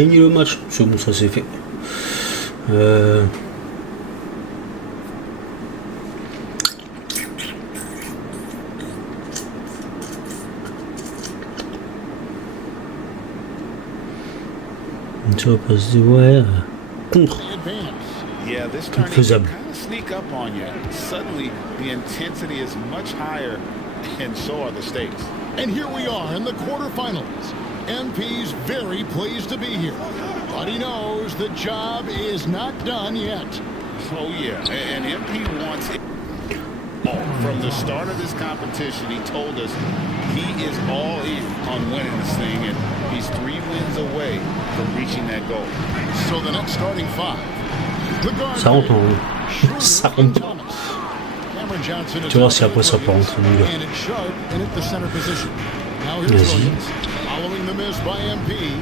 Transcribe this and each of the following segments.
gagner le match. C'est bon, ça c'est fait. Tu vas pas se dire, ouais, contre. Faisable. Sneak up on you. Suddenly, the intensity is much higher, and so are the stakes. And here we are in the quarterfinals. MP's very pleased to be here, but he knows the job is not done yet. Oh yeah, and MP wants it. From the start of this competition, he told us he is all in on winning this thing, and he's 3 wins away from reaching that goal. So the next starting 5. Ça rentre, ça rentre. Tu vois si après ça peut rentrer, mon gars. Vas-y. Following the miss by MP.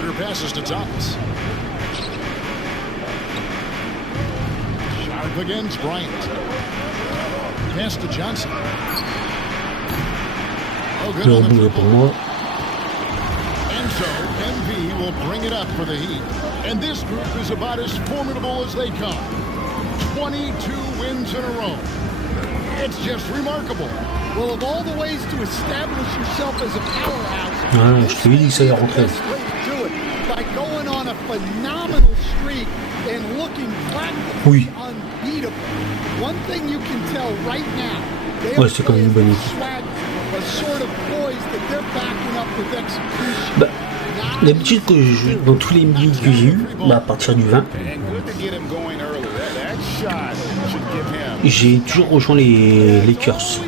Clear passes to Thomas. Sharp against Bryant. Pass to Johnson. Oh, good on the dribble. And so MP will bring it up for the Heat. And this group is about as formidable as they come. 22 wins in a row. It's just remarkable. Well, of all the ways to establish yourself as a powerhouse, je t'ai dit que ça allait rentrer. By going on a phenomenal streak and looking practically unbeatable. One thing you can tell right now, ouais, c'est comme une bonne équipe. a sort of poise that they're backing up with execution. Bah, d'habitude, dans tous les NBA que j'ai eu, à partir du 20, j'ai toujours rejoint les Lakers.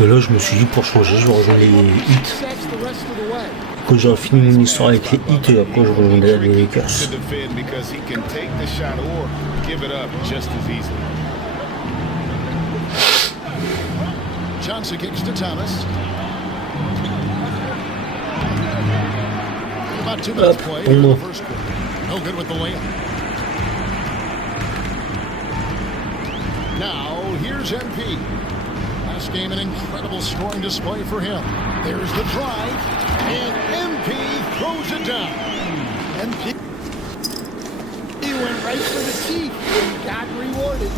Et là, je me suis dit, pour changer, je vais rejoindre les Heat. Quand j'aurai fini mon histoire avec les Heat, et après, je rejoindrai les Lakers. Johnson kicks to Thomas. About 2 minutes play in the first quarter. No good with the layup. Now, here's MP. Last game, an incredible scoring display for him. There's the drive, and MP throws it down. MP went right for the teeth and got rewarded.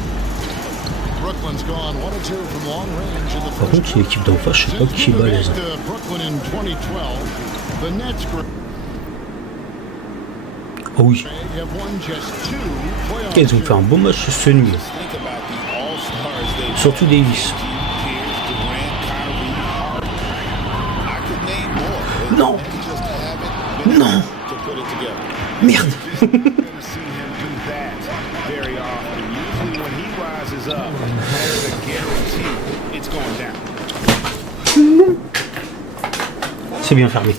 Brooklyn's gone 1-2 from long range in the first. Par contre, l'équipe d'en face, je sais pas qui est balèze. Oh oui. Ils ont fait un beau match ce nuit. Surtout Davis. Non. Non. Merde. Non. C'est bien fermé.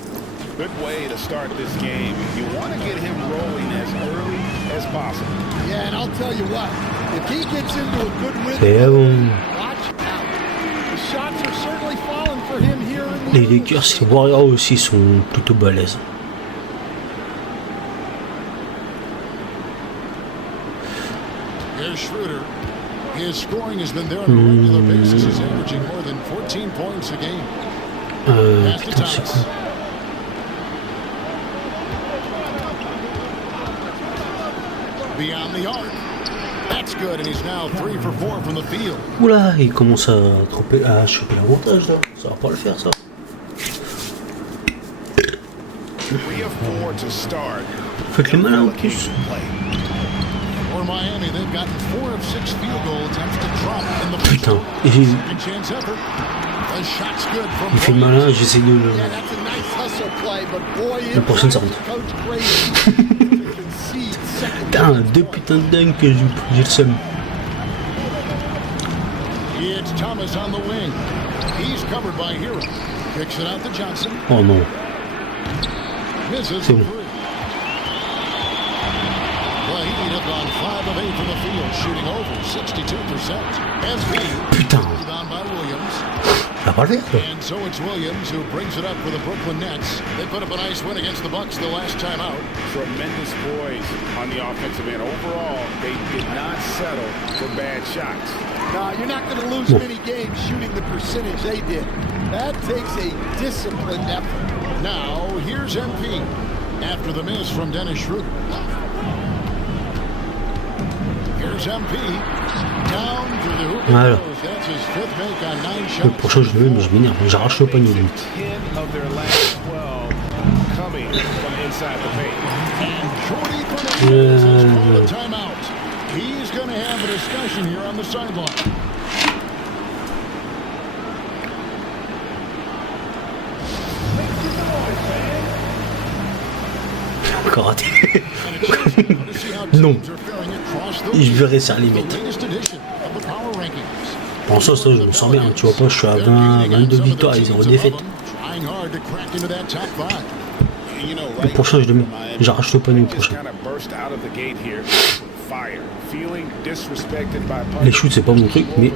Good way to start this game. You want to get him rolling as early as possible. Yeah, and I'll tell you what, if he gets into a good rhythm, watch out. The shots are certainly falling for him here in the Les Lakers, les Warriors aussi sont plutôt balèzes. Here's Schroeder. His scoring has been there on a regular basis. He's averaging more than 14 points a game. Putain, c'est con. Beyond the arc. That's good, and he's now 3 for 4 from the field. Oula, il commence à choper l'avantage là. Ça va pas le faire ça. Faites les malins en plus. For Miami, they've gotten 4 of 6 field goal attempts to drop in the first. Putain, Second chance effort. The shot's good from il fait le malin, j'essaie de le... Yeah, that's a nice hustle play, but boy, La prochaine ça rentre. Putain, 2 putains de dingue que j'ai le seum. It's Thomas on the wing. He's covered by Hero. Kicks it out to Johnson. Oh non. Misses C'est bon. Well, he have gone 5 of 8 from the field, shooting over 62%. Putain. Rebound by Williams. Ça va pas le faire quoi. And so it's Williams who brings it up for the Brooklyn Nets. They put up a nice win against the Bucks the last time out. Tremendous poise on the offensive end. Overall, they did not settle for bad shots. No, you're not going to lose many games shooting the percentage they did. That takes a disciplined effort. Now, here's MP. After the miss from Dennis Schroeder. Here's MP. Down to the hoop. Voilà. That's his fifth make on 9 shots. Le prochain, je le mets, mais je m'énerve. J'arrache le panier limite. He's going to have a discussion here on the sideline. Encore raté. Non. Je verrai ça à la limite. Bon, ça, je me sens bien. Tu vois pas, je suis à 22 victoires et 0 défaites. Le prochain, je le mets. J'arrache le panier au prochain. Les shoots, c'est pas mon truc, mais.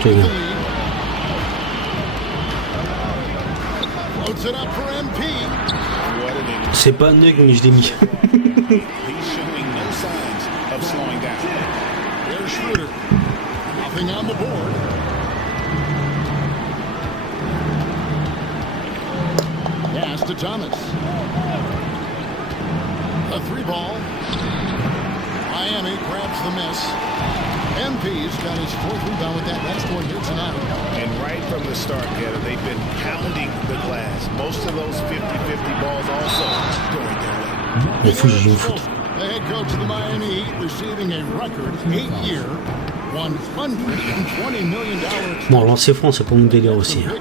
Très bien. C'est pas un nug, mais je l'ai mis. Pass to Thomas. A 3-ball. Miami grabs the miss. MP's got his 4th rebound with that next one here tonight. And right from the start, Getta, they've been pounding the glass. Most of those 50-50 balls also going their way. M'en fous, j'ai une faute. The head coach of the Miami Heat receiving a record 8-year, $120 million. Bon, lancer franc, c'est pas mon délire aussi. Hein.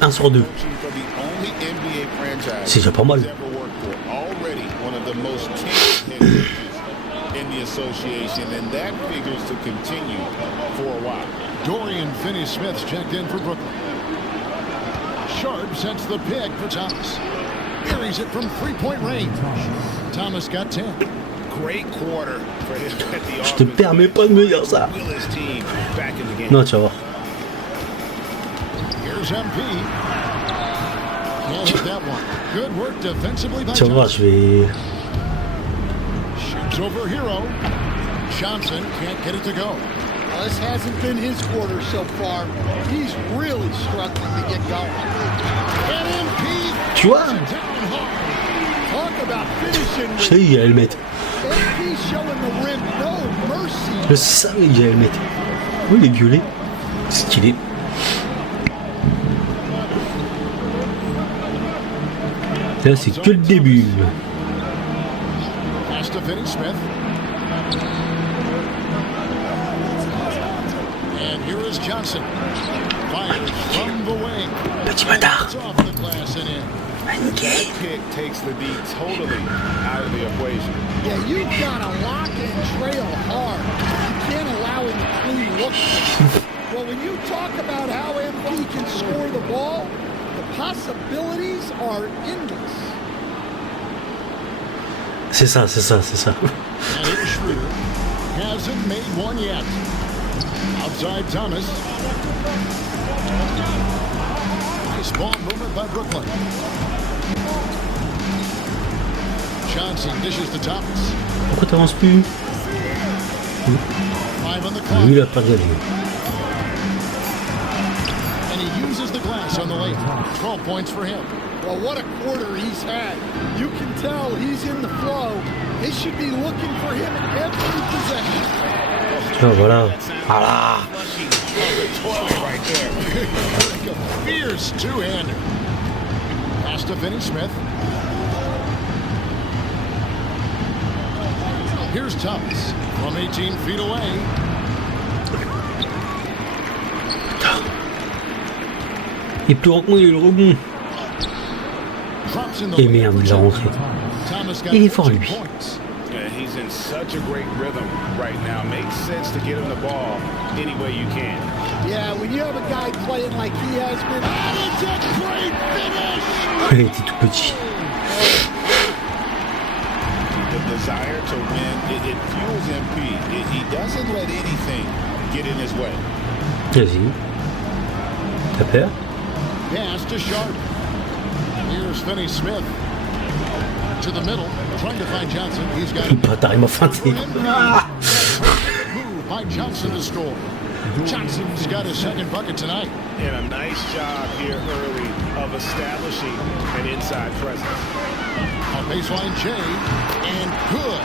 1 sur 2. C'est déjà pas mal. Dorian Finney-Smith checked in for Brooklyn. Sharp sets the pick for Thomas. Buries it from 3-point range. Thomas got 10. Great quarter for him at the Je te permets pas de me dire ça. Non, tu vas voir. Here's MP. Can't hit that one. Good work defensively by Tu vas voir, je vais. Shoots over Hero. Johnson can't get it to go. Well, this hasn't been his quarter so far. He's really struggling to get going. And MP. Tu vois? Talk about finishing. Je savais qu'il allait le mettre. MP showing the rim no mercy. Je savais qu'il allait le mettre. Oui, il est violet. Stylé. Là, c'est que le début. Pass to Finney-Smith. And here is Johnson. Fires from the wing. Petit bâtard. Off the glass and in. That kick takes the D totally out of the equation. Yeah, you've got to lock and trail hard. You can't allow him to clean look. Well, when you talk about how MP can score the ball, the possibilities are endless. C'est ça, c'est ça, c'est ça. And here's Schroeder. Hasn't made one yet. Outside Thomas. Nice ball movement by Brooklyn. Johnson dishes to Thomas. Pourquoi t'avances plus? Five on the clock. Lui, il a pas de And he uses the glass on the late. 12 points for him. Well, what a quarter he's had. You can tell he's in the flow. They should be looking for him in every possession. Oh, voilà. Voilà. Like a fierce two-hander. Pass to Finney-Smith. Here's Thomas from 18 feet away. Il est plus grand que moi, il est le rebond. Et merde, il a rentré. Il est fort, lui. He's in such a great rhythm right now. Makes sense to get him the ball any way you can. Yeah, when you have a guy playing like he has been, it's a great finish. Il était tout petit. The desire to win, it fuels MP. He doesn't let anything get in his way. Vas-y. T'as peur? Pass to Sharp. Here's Finney-Smith. To the middle, trying to find Johnson. He's got Le bâtard, il m'a feinté. Ah, move by Johnson to score. Johnson's got his second bucket tonight. And a nice job here early of establishing an inside presence. On baseline J, and good,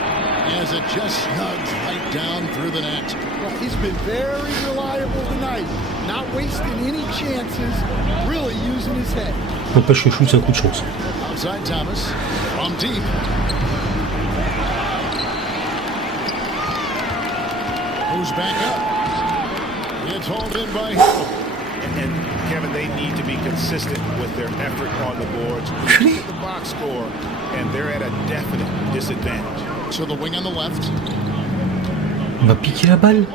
as it just snugs right down through the net. Well, he's been very reliable tonight, not wasting any chances, really using his head. n'empêche, le shoot, c'est un coup de chance. Outside Thomas, from deep. Who's back up? It's hauled in by Hill. And Kevin, they need to be consistent with their effort on the boards. Look at the box score, and they're at a definite disadvantage. To the wing on the left. Il m'a piqué la balle.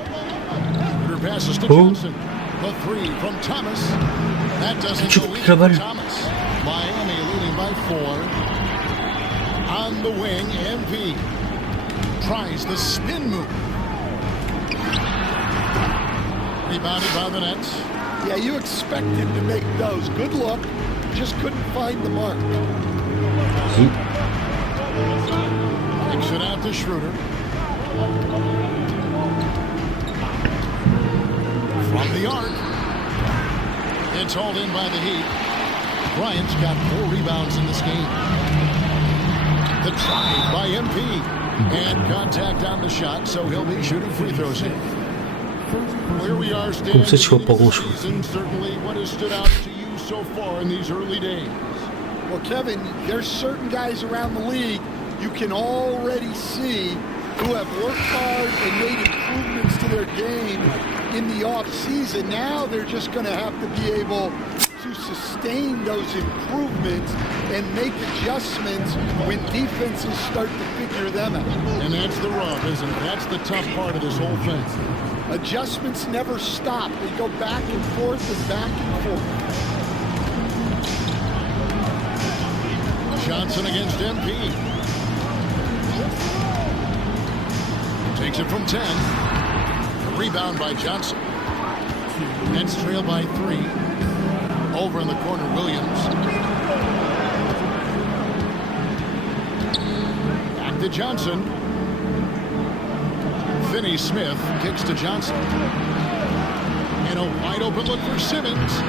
Good passes to Oh. Johnson. The three from Thomas. That doesn't Tu go piques easy la for balle. Thomas. Miami leading by 4. On the wing, MP tries the spin move. Rebounded by the Nets. Yeah, you expect him to make those. Good look, just couldn't find the mark. Vas-y. Kicks it out to Schroeder. From the arc. It's hauled in by the Heat. Bryant's got 4 rebounds in this game. The try by MP. And contact on the shot, so he'll be shooting free throws here. Where we are standing Comme ça, tu vois pas in this grand-chose. season, certainly what has stood out to you so far in these early days. Well, Kevin, there's certain guys around the league you can already see who have worked hard and made improvements to their game in the offseason. Now they're just going to have to be able to sustain those improvements and make adjustments when defenses start to figure them out. And that's the rub, isn't it? That's the tough part of this whole thing. Adjustments never stop. They go back and forth and back and forth. Johnson against MP. Takes it from 10. A rebound by Johnson. Nets trail by 3. Over in the corner, Williams. Back to Johnson. Finney Smith kicks to Johnson. And a wide open look for Simmons.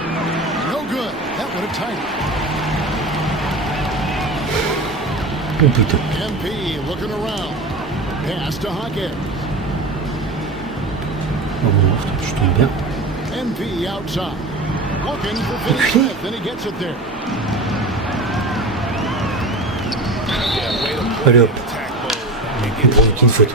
No good. That would have tied it. Oh putain. MP looking around. Pass to Hawkins. Oh mon Dieu, je tombe bien. MP outside. Looking for Finney Smith, and he gets it there. Allez hop. Il prend une faute.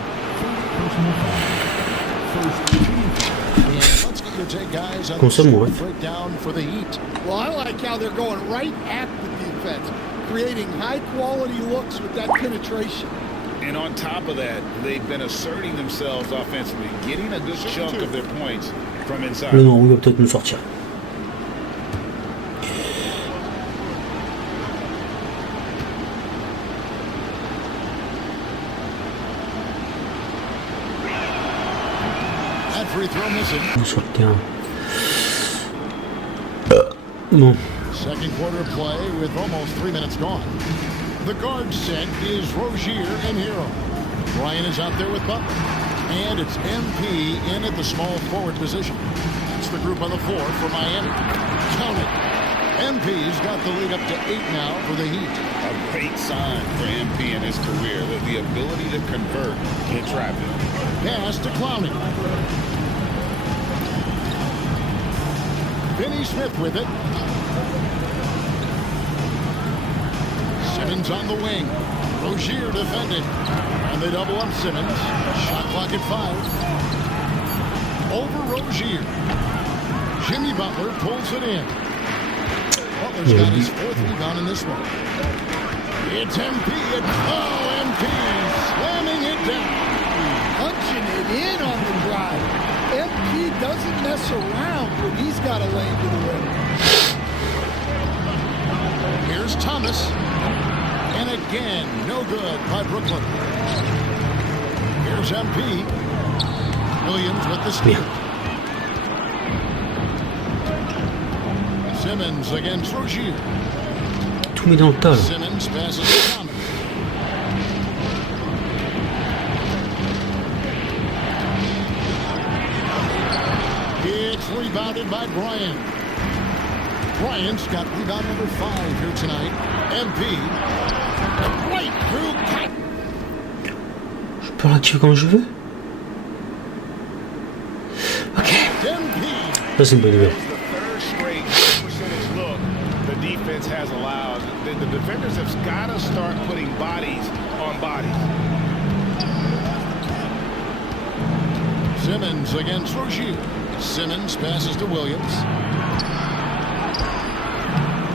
And let's get your take, guys, on Comme the ça, score ouais. breakdown for the Heat. Well, I like how they're going right at the defense, creating high-quality looks with that penetration. And on top of that, they've been asserting themselves offensively, getting a good chunk of their points from inside. Non, non, il va peut-être nous sortir. That free throw missing. Sur le terrain. Non. Second quarter play with almost 3 minutes gone. The guard set is Rozier and Hero. Bryant is out there with Butler. And it's MP in at the small forward position. That's the group on the floor for Miami. Count it. MP's got the lead up to 8 now for the Heat. A great sign for MP in his career, that the ability to convert in traffic. Pass to Clowney. Finney Smith with it. Simmons on the wing. Rozier defended. And they double up Simmons. Shot clock at 5. Over Rozier. Jimmy Butler pulls it in. Butler's got his 4th rebound in this one. It's MP. MP slamming it down. Punching it in on the drive. MP doesn't mess around when he's got a lane to the rim. Here's Thomas. And again, no good by Brooklyn. Here's MP. Williams with the steal. Simmons against Rozier. Tout met dans le tas là. Simmons passes to Thomas. It's rebounded by Bryant. Bryant's got rebound number 5 here tonight. MP. Right through. Je peux l'activer quand je veux. Ok. Ça c'est une bonne nouvelle. The defense has allowed. The defenders have got to start putting bodies on bodies. Simmons against Rozier. Simmons passes to Williams.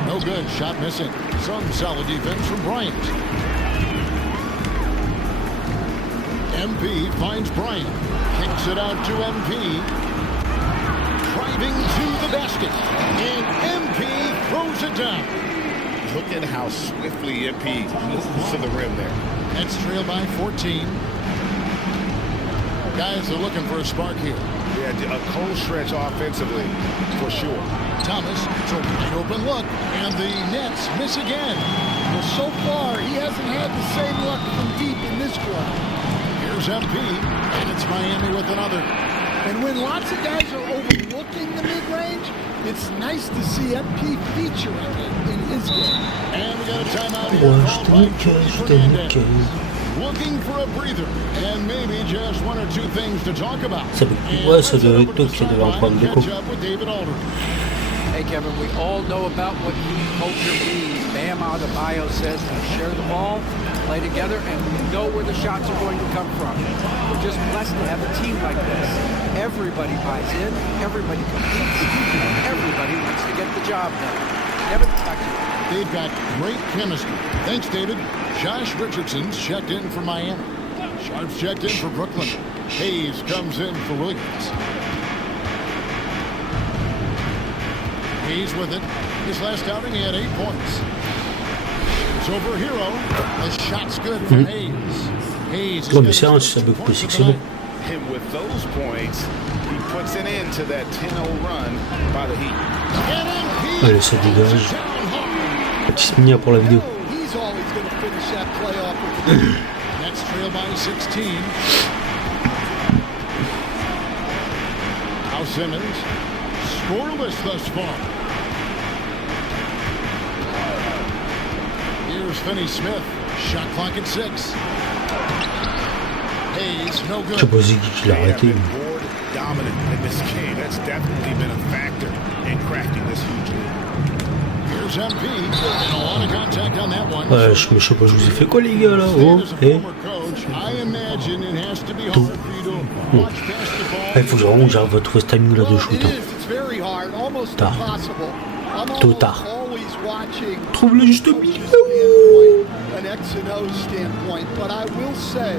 No good. Shot missing. Some solid defense from Bryant. MP finds Bryant. Kicks it out to MP. Driving to the basket. And MP throws it down. Look at how swiftly MP moves to the rim there. Nets trail by 14. Guys are looking for a spark here. Yeah, a cold stretch offensively, for sure. Thomas, it's a wide open look, and the Nets miss again. Well, so far, he hasn't had the same luck from deep in this quarter. Here's MP, and it's Miami with another. And when lots of guys are overlooking the mid-range, it's nice to see MP featuring it in his game. And we got a timeout here called by George Fernandez. Looking for a breather, and maybe just one or two things to talk about. Ouais, ça doit être toi qui devait en prendre beaucoup. Hey Kevin, we all know about what heat culture means. Bam Adebayo says we share the ball, play together, and we know where the shots are going to come from. We're just blessed to have a team like this. Everybody buys in, everybody competes, everybody wants to get the job done. Kevin, back to you. They've got great chemistry. Thanks, David. Josh Richardson's checked in for Miami. Sharp's checked in for Brooklyn. Hayes comes in for Williams. Hayes with it. His last outing, he had 8 points. It's over Hero. The shot's good for Hayes. Hayes is Ouais, mais c'est un, ça veut que c'est que c'est bon. And with those points, he puts an end to that 10-0 run by the Heat. Allez, ça dégage. Petit mini pour la vidéo. He's always going to finish that playoff with the Nets trail by 16. Now Simmons, scoreless thus far. Here's Finney-Smith, shot clock at 6. Hayes, no Je sais good. pas c'est qui l'a arrêté. Board dominant in this game. That's definitely been a factor in crafting this huge lead. Here's MP, and a lot of contact on that one. Ouais, je sais pas, je vous ai fait quoi les gars là? Oh, eh. I imagine it has to be hard for you to watch basketball. Il faut que vraiment que j'arrive à trouver ce timing là de shoot. It Hein. is. It's very hard, almost Tard. impossible. I'm Trop almost tard. always watching Trouve le juste milieu. an X and O standpoint, but I will say,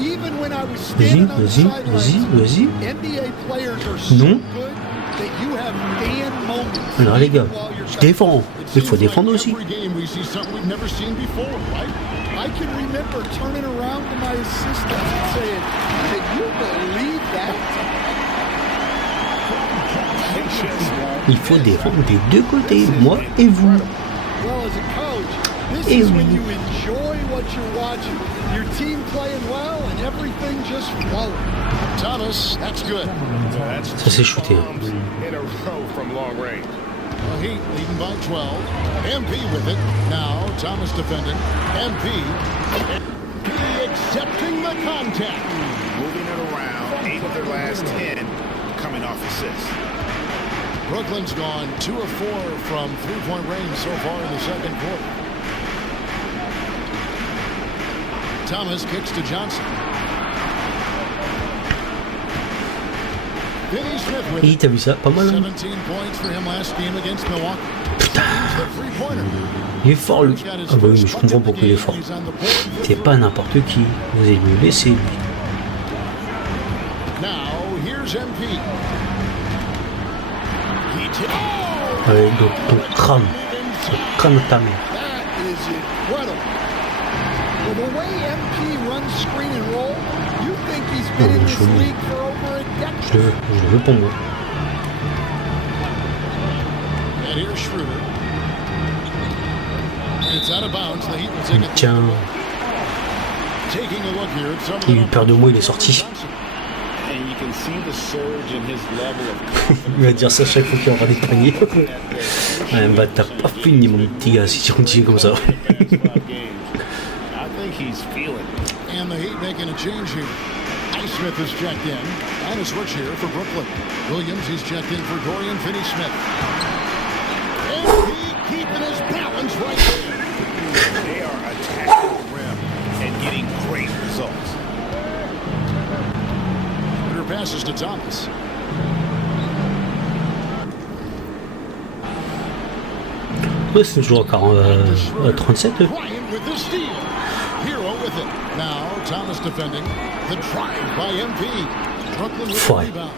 even when I was Vas-y, standing on the vas-y, sidelines, vas-y, vas-y. NBA players are so Non. good that you have fan moments. Alors les gars, while you're je défends. Il faut défendre aussi. Every game we see something we've never seen before, right? I can remember turning around to my assistants and saying, "Can you believe that?" Il faut défendre des deux côtés, moi et vous. Well, as a coach, this Et is when oui. you enjoy what you're watching. Your team playing well and everything just flowing. Thomas, that's good. Ça c'est shooté. Hein. Bombs in a row from long range. Well, Heat leading by 12. MP with it. Now Thomas defending. MP accepting the contact. Moving it around. 8 of their last 10 coming off assists. Brooklyn's gone 2 of 4 from three-point range so far in the second quarter. Thomas kicks to Johnson. Finney-Smith with Et it. t'as vu ça? Pas mal hein? 17 points for him last game against Milwaukee. The three-pointer. Il est fort lui. Ah bah oui, mais je comprends pourquoi il est fort. C'est pas n'importe qui. Vous allez me laisser lui. Now here's MP. Allez, ton crâne. Ton crâne à ta mère. That is incredible. Well, the way MP runs screen and roll, you think he's been in this league for over a Je le decade. veux, je le veux pour moi. And here's Schroeder. And it's out of bounds. The Heat will take it. Tiens, Taking a look here at some of il a eu the peur de moi, il est sorti. And you can see the surge in his level of Il va dire ça chaque fois qu'il aura des paniers. Ouais, bah t'as pas fini mon petit gars si tu continues comme ça. I think he's feeling. And the Heat making a change here. Smith is checked in. And a switch here for Brooklyn. Williams, he's checked in for Dorian Finney-Smith. And he keeping his balance right there. They are attacking the rim and getting great results. Shooter passes to Thomas. Ouais, c'est toujours encore 37. Bryant with the steal. Hero with it. Now Thomas defending. The drive by MP. Brooklyn with the rebound.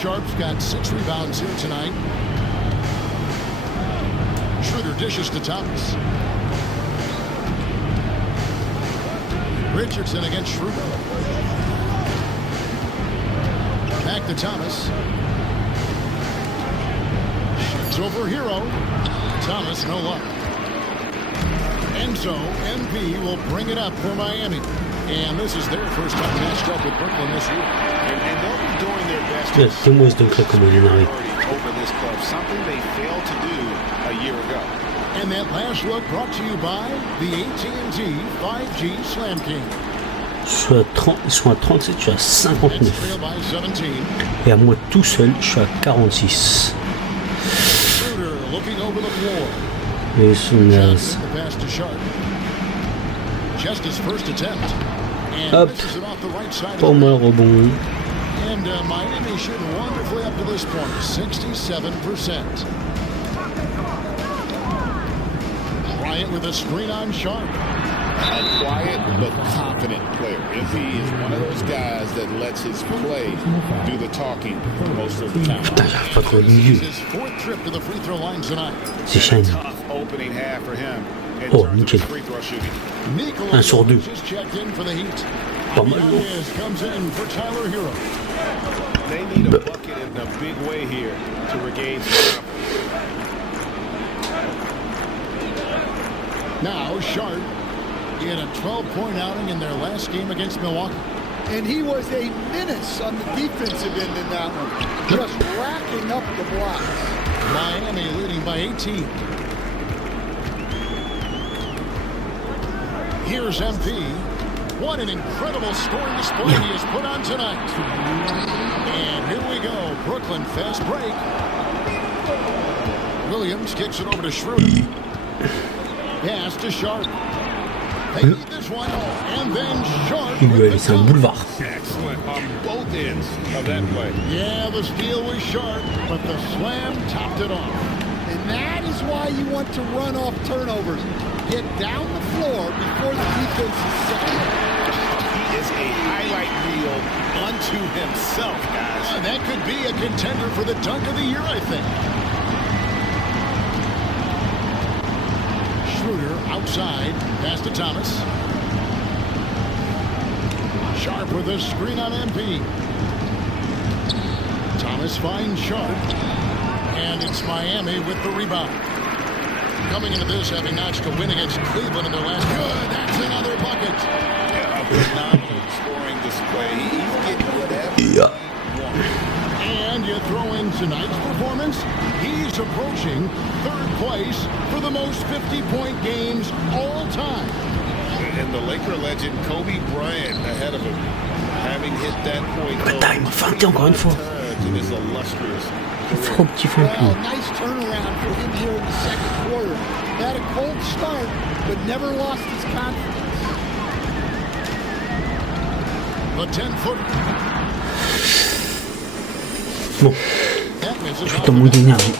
Sharp's got 6 rebounds here tonight. Schroeder dishes to Thomas. Richardson against Schroeder. Back to Thomas. Shoots over Hero. Thomas, no luck. And so, MP will bring it up for Miami. And this is their first time matched up with Brooklyn this year. And they'll be doing their best to over this club, something they failed to do a year ago. And that last look brought to you by the AT&T 5G Slam King. Ils sont à 37, je suis à 59. Et à moi tout seul, je suis à 46. Mais ils sont nazes. Hop, pas mal rebond. And Miami shooting wonderfully up to this point, 67%. Bryant with a screen on Sharp. A quiet but confident player. If he is one of those guys that lets his play do the talking most of the time. Putain, j'arrive pas à trouver le milieu. C'est chaîne. Oh, nickel. 1 sur 2. Pas mal, non? They need a bucket in a big way here to regain some confidence. Now Sharp, he had a 12-point outing in their last game against Milwaukee. And he was a menace on the defensive end in that one, just racking up the blocks. Miami leading by 18. Here's MP. What an incredible scoring display he has put on tonight. And here we go. Brooklyn fast break. Williams kicks it over to Schroeder. Pass to Sharp. They need this one. And then Sharp. Il lui a laissé un boulevard. Excellent on both ends of that play. Yeah, the steal was Sharp, but the slam topped it off. And that is why you want to run off turnovers. Get down the floor before the defense is set. He is a highlight reel unto himself, guys. That could be a contender for the dunk of the year, I think. Schroeder outside, pass to Thomas. Sharp with a screen on MP. Thomas finds Sharp. And it's Miami with the rebound. Coming into this, having notched a win against Cleveland in their last. Good, that's another bucket. Yeah, a phenomenal scoring display. He's getting whatever he wants. And you throw in tonight's performance, he's approaching third place for the most 50-point games all time. And the Laker legend Kobe Bryant ahead of him, having hit that point. Putain, il m'a feinté encore une fois. Trop petit flanc. Well, nice turnaround for him here in the second quarter. Had a cold start, but never lost his confidence. The 10-footer. Bon, je suis dans mon d'énergie.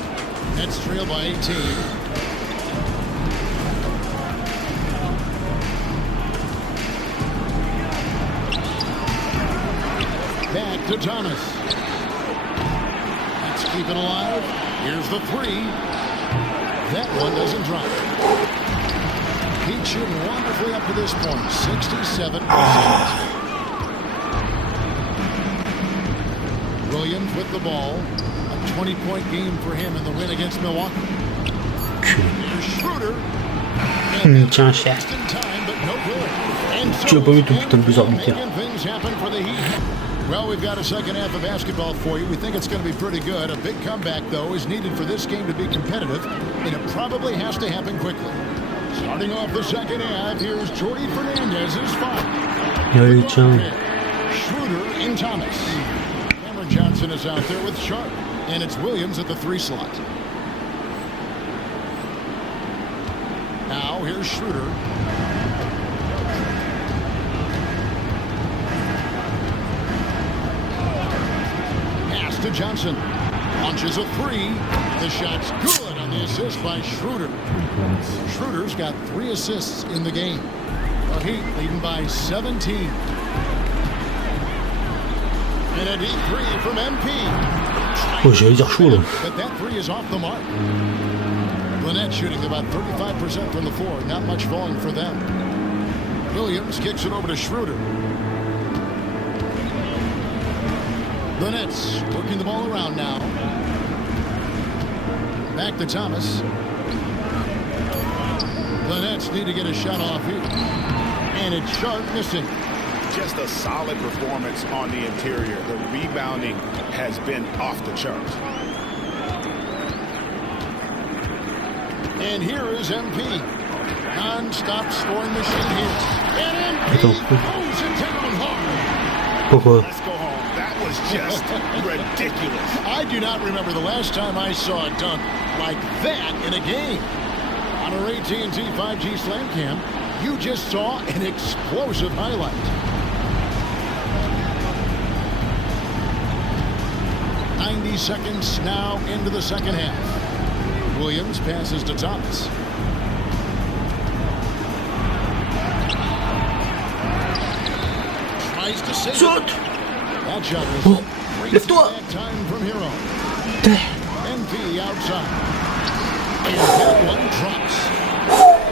Nets trail by 18. Back to Thomas. Let's keep it alive. Here's the three. That one doesn't drop. Heat shooting wonderfully up to this point, 67%. Williams with the ball. A 20-point game for him in the win against Milwaukee. Here's Schroeder. Tiens, cher. Tu n'as pas vu ton putain de buzz arbitraire. Well, we've got a second half of basketball for you. We think it's going to be pretty good. A big comeback, though, is needed for this game to be competitive, and it probably has to happen quickly. Starting off the second half, here's Jordy Fernandez's foul. Schroeder and Thomas. Cameron Johnson is out there with Sharp, and it's Williams at the 3 slot. Now, here's Schroeder. To Johnson. Launches a 3. The shot's good on the assist by Schroeder. Schroeder's got 3 assists in the game. The Heat leading by 17. And a deep 3 from MP. Oh, j'allais dire chaud là. But that 3 is off the mark. Lynette shooting about 35% from the floor. Not much falling for them. Williams kicks it over to Schroeder. The Nets working the ball around now. Back to Thomas. The Nets need to get a shot off here. And it's Sharp missing. Just a solid performance on the interior. The rebounding has been off the charts. And here is MP. Non-stop scoring machine here. And MP throws it down hard. Pourquoi? Let's go home. That was just ridiculous. I do not remember the last time I saw a dunk like that in a game. On our AT&T 5G Slam Cam, you just saw an explosive highlight. "90 seconds now into the second half. Williams passes to Thomas. Tries to save it. That shot was Lève-toi. time from here on. NP outside. And that one drops.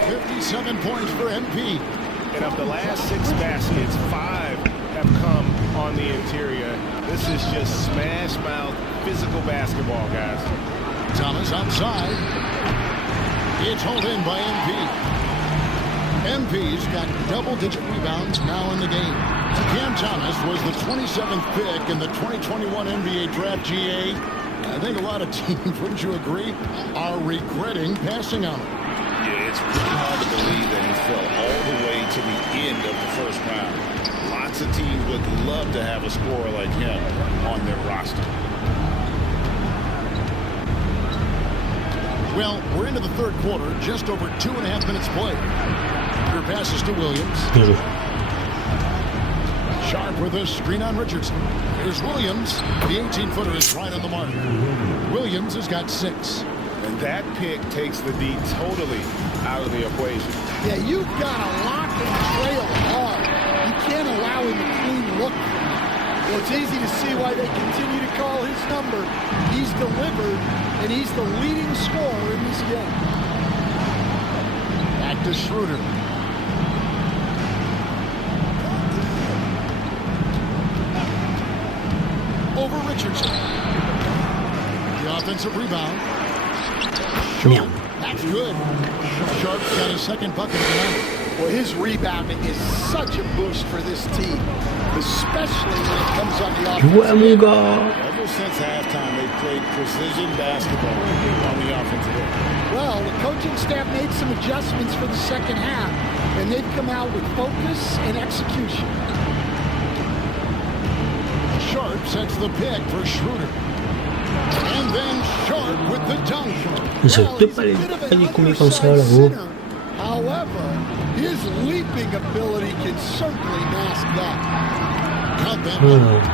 57 points for MP. And of the last 6 baskets, 5 have come on the interior. This is just smash mouth physical basketball, guys. Thomas outside. It's hauled in by MP. MP's got double-digit rebounds now in the game. Cam Thomas was the 27th pick in the 2021 NBA Draft GA. I think a lot of teams, wouldn't you agree, are regretting passing on him. Yeah, it's pretty hard to believe that he fell all the way to the end of the first round. Lots of teams would love to have a scorer like him on their roster. Well, we're into the third quarter, just over 2.5 minutes played. Your passes to Williams. Sharp with a screen on Richardson. Here's Williams. The 18-footer is right on the mark. Williams has got 6. And that pick takes the D totally out of the equation. Yeah, you've got to lock and trail hard. You can't allow him a clean look. Well, it's easy to see why they continue to call his number. He's delivered, and he's the leading scorer in this game. Back to Schroeder. Over Richardson. The offensive rebound. Merde. That's good. Sharp's got his second bucket of the night. Well, his rebounding is such a boost for this team, especially when it comes on the offense. Ouais, mon gars. Ever since halftime, they played precision basketball on the offensive end. Well, the coaching staff made some adjustments for the second half, and they've come out with focus and execution. Sharp sets the pick for Schroeder. And then Sharp with the dunk. Je peux pas les combler comme ça là-haut. However, his leaping ability can certainly mask that.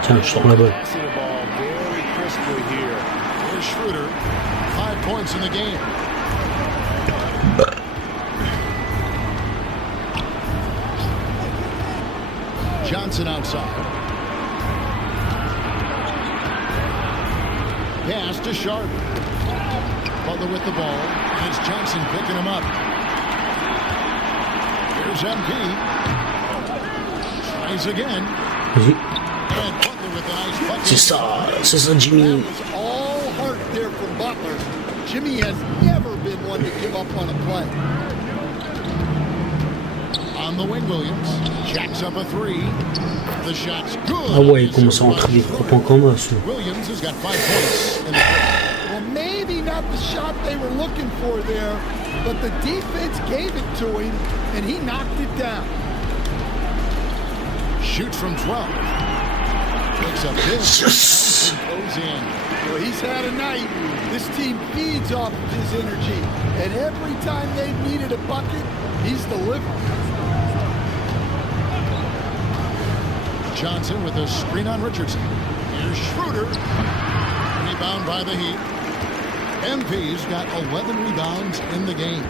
Tiens, je sors la balle. Passing the ball very crisply here. Here's Schroeder. 5 points in the game. Johnson outside. Pass to Sharp. Butler with the ball. And it's Johnson picking him up. Here's MP. Tries again. Vas-y. And Butler with a nice bucket. C'est ça, Jimmy. That was all heart there from Butler. Jimmy has never been one to give up on a play. On From the wing, Williams jacks up a three. The shot's good. Ah ouais, il commence à rentrer des frappes en masse. Williams has got 5 points in the quarter. Well, maybe not the shot they were looking for there, but the defense gave it to him, and he knocked it down. Shoots from 12. Picks up this. Yes! And goes in. Well, he's had a night. This team feeds off of his energy, and every time they've needed a bucket, he's delivered. Johnson with a screen on Richardson. Here's Schroeder. Rebound by the Heat. MP's got 11 rebounds in the game.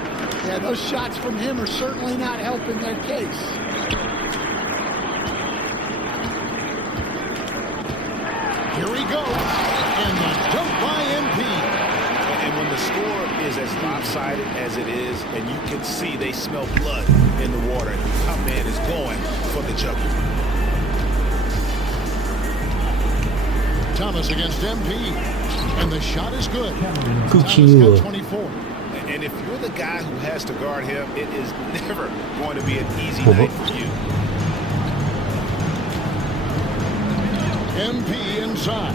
Yeah, those shots from him are certainly not helping their case. Here he goes. And the dunk by MP. And when the score is as lopsided as it is, and you can see they smell blood in the water, our man is going for the jugular. Thomas against MP. And the shot is good. Continue. Thomas got 24. And if you're the guy who has to guard him, it is never going to be an easy night for you. MP inside.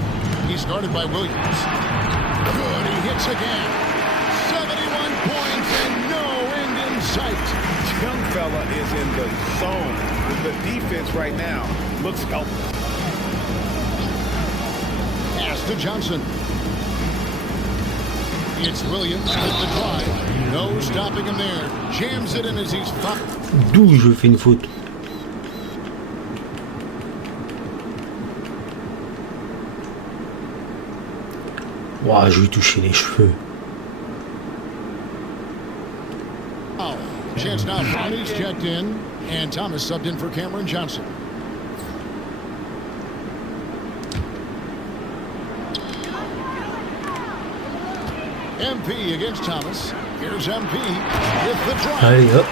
He's guarded by Williams. Good, he hits again. 71 points and no end in sight. Young fella is in the zone. The defense right now looks helpless. Pass to Johnson. It's Williams with the drive. No stopping him there. Jams it in as he's fouled. D'où je fais une faute. Ouah, je lui ai touché les cheveux. Oh, chance now. Bonnie's checked in, and Thomas subbed in for Cameron Johnson. MP against Thomas. Here's MP with the drive. Allez, hop.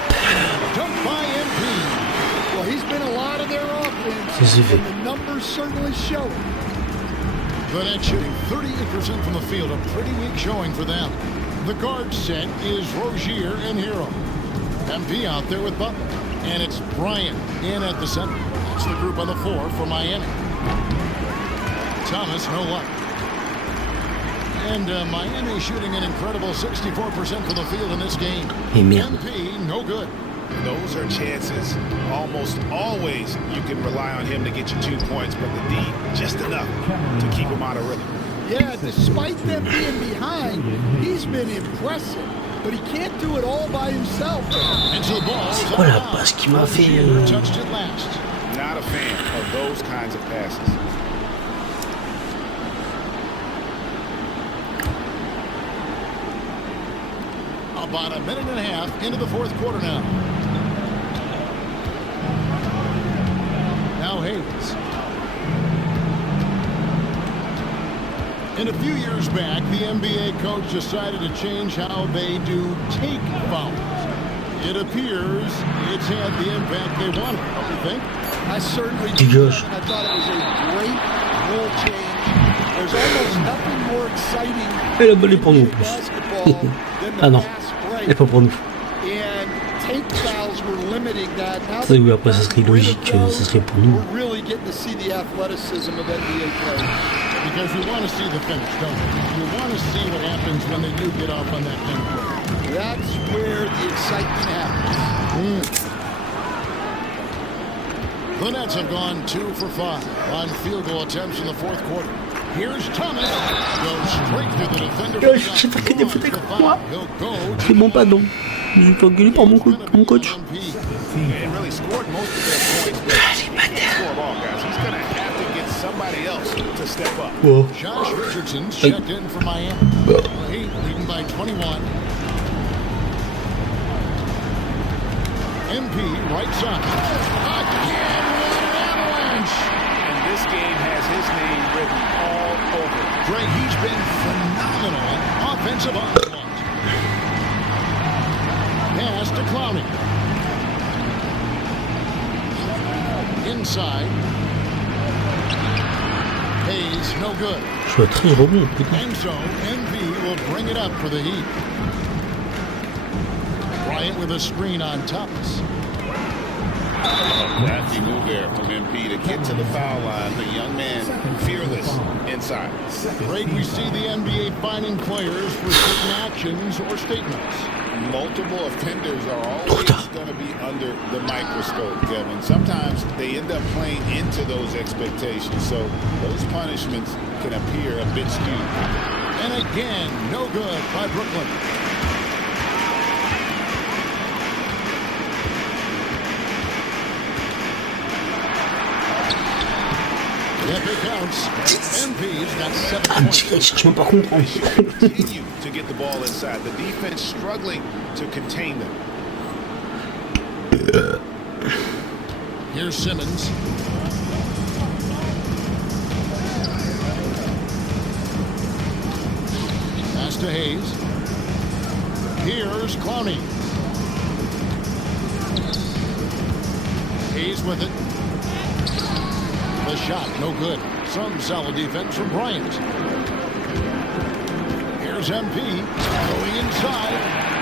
Dunk by MP. Well, he's been a lot of their offense, Ça c'est fait. and the numbers certainly show it. The net shooting 38% from the field, a pretty weak showing for them. The guard set is Rozier and Hero. MP out there with Butler. And it's Bryant in at the center. That's the group on the floor for Miami. Thomas, no luck. And Miami shooting an incredible 64% from the field in this game. Et merde. MP, no good. Those are chances. Almost always you can rely on him to get you 2 points, but the D, just enough to keep him out of rhythm. Yeah, despite them being behind, he's been impressive, but he can't do it all by himself. And so the ball is quoi la out. passe qu'il m'a fait Rozier touched it last. Not a fan of those kinds of passes. About a minute and a half into the fourth quarter now. Now Hayes. And a few years back, the NBA coach decided to change how they do take fouls. It appears it's had the impact they wanted. What do you think? I certainly Petit do. gauche. I thought it was a great rule change. There's almost nothing more exciting Et la balle est pour nous en in plus. basketball than Ah the non, fast elle est break. pas pour nous. And take fouls were limiting that. Now C'est oui, après ça serait logique, ça serait pour nous. we're really getting to see the athleticism of NBA players. Because you want to see the finish, don't you? You want to see what happens when they do get off on that tempo. That's where the excitement happens. The Nets have gone 2 for 5 on field goal attempts in the fourth quarter. Here's Thomas. Goes straight to the defender. J'ai fait que des fautes avec moi. He'll go C'est bon pardon. Je vais pas engueuler par mon coach. And really scored most of their points, but he can't score all, guys. He's going to have to get somebody else to step up. Oh. Josh Richardson's checked in for Miami. Heat leading by 21. MP right side. Again, what an avalanche! And this game has his name written all over it. Greg, he's been phenomenal offensive onslaught. Pass to Clowney. Inside. Hayes, no good. Je suis à 13 rebonds, putain. And so, MP will bring it up for the Heat. Bryant with a screen on Thomas. Crafty move there from MP to get to the foul line. The young man, fearless inside. Great, we see the NBA finding players for certain actions or statements. Multiple offenders are always going to be under the microscope, Kevin. Sometimes they end up playing into those expectations, so those punishments can appear a bit skewed. And again, no good by Brooklyn. Yep, it counts. MP's got 7 points. Je cherche même pas à comprendre. Continue to get the ball inside. The defense struggling to contain them. Here's Simmons. Pass to Hayes. Here's Clowney. Hayes with it. The shot, no good. Some solid defense from Bryant. Here's MP going inside.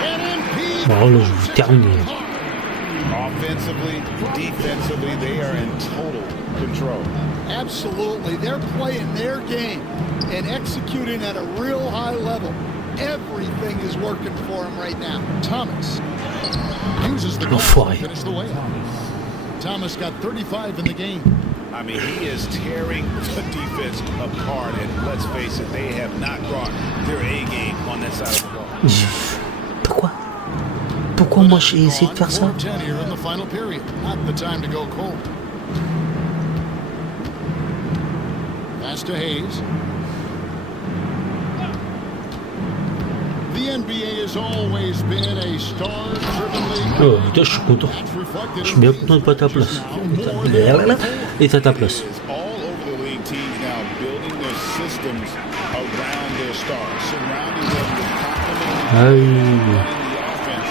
And MP. Bon, là, je vais terminer. Offensively, defensively, they are in total control. Absolutely. They're playing their game and executing at a real high level. Everything is working for them right now. Thomas uses the goal to finish the layup. Thomas got 35 in the game. I mean, he is tearing the defense apart, and let's face it, they have not brought their A game on that side of the ball. Pourquoi? Pourquoi moi j'ai essayé de faire ça? Pass to Hayes. The NBA has always been a star-driven league. Oh putain, je suis content. Je suis bien content de pas être à ta place. Et t'es à ta place. All over the league, teams now building their systems around their stars, surrounding them with complementary Ah oui. the offense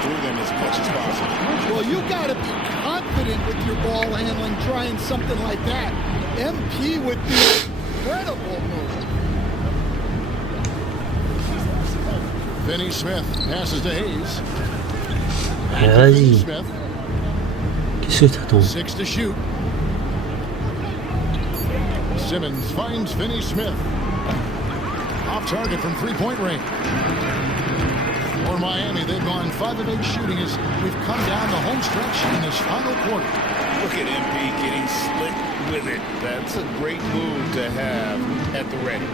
through them as much as possible. Well, you got to be confident with your ball handling, trying something like that. MP with the incredible move. Finney Smith passes to Hayes. Vas-y. Qu'est-ce que t'attends? 6 to shoot. Simmons finds Finney Smith. Off target from three-point range. For Miami, they've gone 5 of 8 shooting as we've come down the home stretch in this final quarter. Look at MP getting slick with it. That's a great move to have at the ready.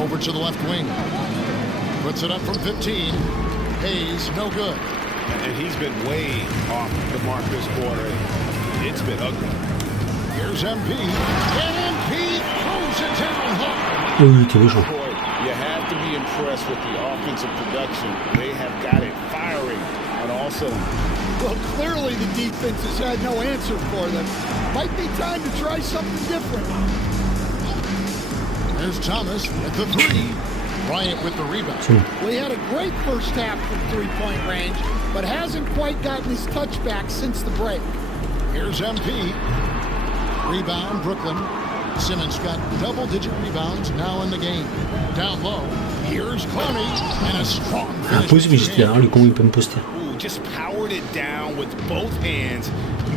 Over to the left wing. Puts it up from 15. Hayes, no good. And he's been way off the mark this quarter. It's been ugly. Here's MP. And MP throws it down hard. Oui, t'es méchant. Boy, you have to be impressed with the offensive production. They have got it firing on all cylinders. Well, clearly the defense has had no answer for them. Might be time to try something different. There's Thomas with the three. Bryant with the rebound. Well, he had a great first half from three-point range, but hasn't quite gotten his touchback since the break. Here's MP. Rebound, Brooklyn. Simmons got double-digit rebounds now in the game. Down low. Here's Clowney and a strong finish. Impossible, j'étais là, comment il peut me poster? Ooh, just powered it down with both hands.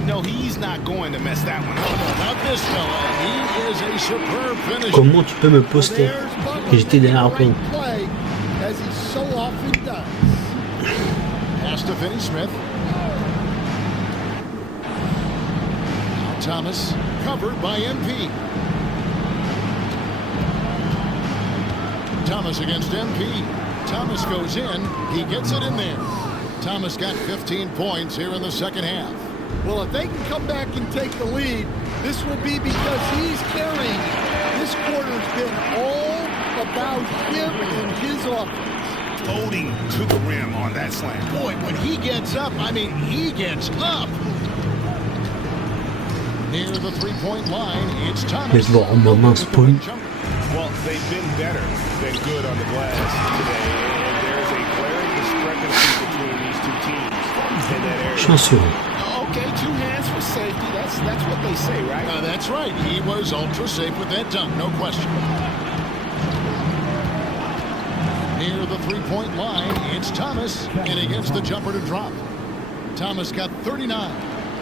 No, he's not going to mess that one up. Not this fella. He is a superb finisher. Comment tu peux me poster? Et j'étais derrière toi. As he so often does. Pass to Finney Smith. Now Thomas covered by MP. Thomas against MP. Thomas goes in. He gets it in there. Thomas got 15 points here in the second half. Well, if they can come back and take the lead, this will be because he's carrying it. This quarter's been all about him and his offense. Floating to the rim on that slam. Boy, when he gets up, I mean, he gets up. Near the three-point line, it's Thomas. Laisse voir en main mince point. Well, they've been better than good on the glass today, and there's a glaring discrepancy between these two teams in that area. Chanceux. Okay, 2 hands for safety. That's what they say, right? That's right. He was ultra safe with that dunk, no question. Near the three-point line, it's Thomas, and he gets the jumper to drop. Thomas got 39.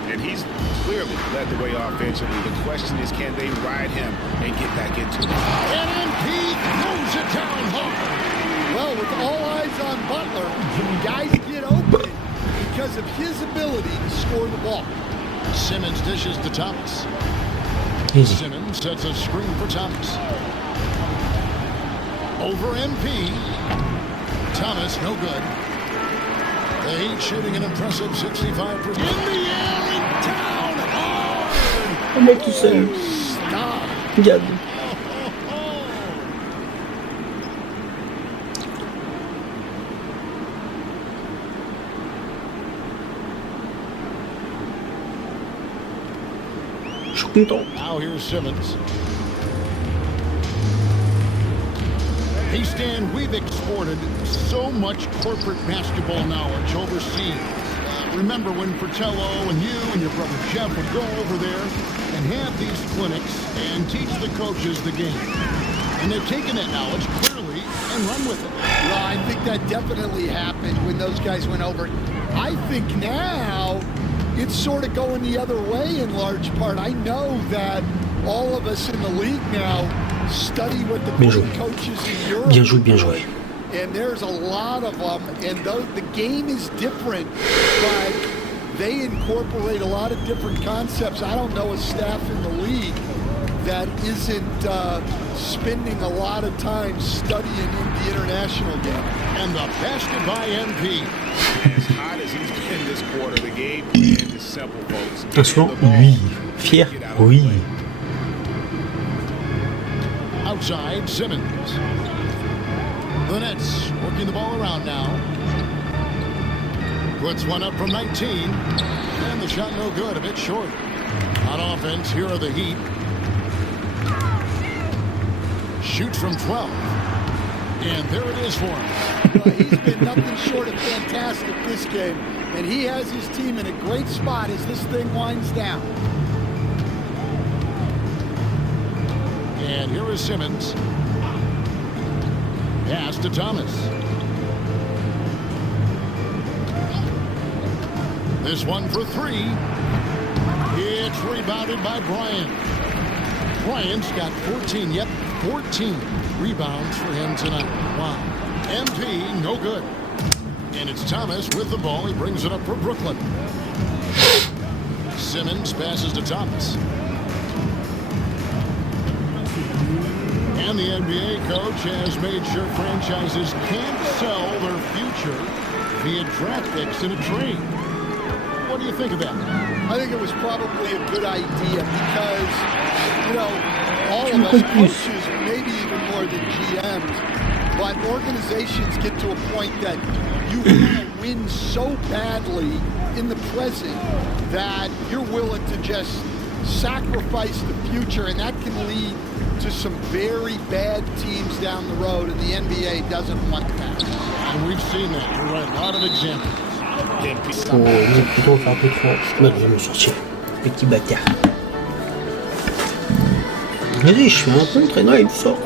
And he's clearly led the way offensively. The question is, can they ride him and get back into it? And MP throws it down hard. Well, with all eyes on Butler, guys get open because of his ability to score the ball. Simmons dishes to Thomas. Easy. Simmons sets a screen for Thomas. Over MP. Thomas, no good. The Heat shooting an impressive 65%. In the air and down hard. Un mec tout seul. Stop. Regarde. Je suis content. Now here's Simmons. Hey Stan, we've exported so much corporate basketball knowledge overseas. Remember when Fratello and you and your brother Jeff would go over there and have these clinics and teach the coaches the game. And they've taken that knowledge clearly and run with it. Well, I think that definitely happened when those guys went over. I think now it's sort of going the other way in large part. I know that all of us in the league now study what the great coaches in Europe Bien joué, bien joué. and there's a lot of them, and the game is different, but they incorporate a lot of different concepts. I don't know a staff in the league that isn't spending a lot of time studying in the international game. And the basket by MP. As hot as he's been this quarter, the game is simple, folks. Insolent, oui. Fier, oui. Outside, Simmons. The Nets working the ball around now. Puts one up from 19. And the shot no good, a bit short. On offense, here are the Heat. Shoots from 12. And there it is for him. Well, he's been nothing short of fantastic this game. And he has his team in a great spot as this thing winds down. And here is Simmons. Pass to Thomas. This one for three. It's rebounded by Bryant. Bryant's got 14, yep, 14 rebounds for him tonight. Wow. MP, no good. And it's Thomas with the ball. He brings it up for Brooklyn. Simmons passes to Thomas. And the NBA coach has made sure franchises can't sell their future via draft picks in a trade. What do you think of that? I think it was probably a good idea because, you know, all of us coaches, maybe even more than GMs, but organizations get to a point that you want to win so badly in the present that you're willing to just sacrifice the future, and that can lead to some very bad teams down the road, and the NBA doesn't want that. And we've seen that. You're right. A lot of examples. Faut plutôt faire un peu trop. Là, je vais me sortir. Petit bâtard. Vas-y, je fais un peu, traîner et il sort.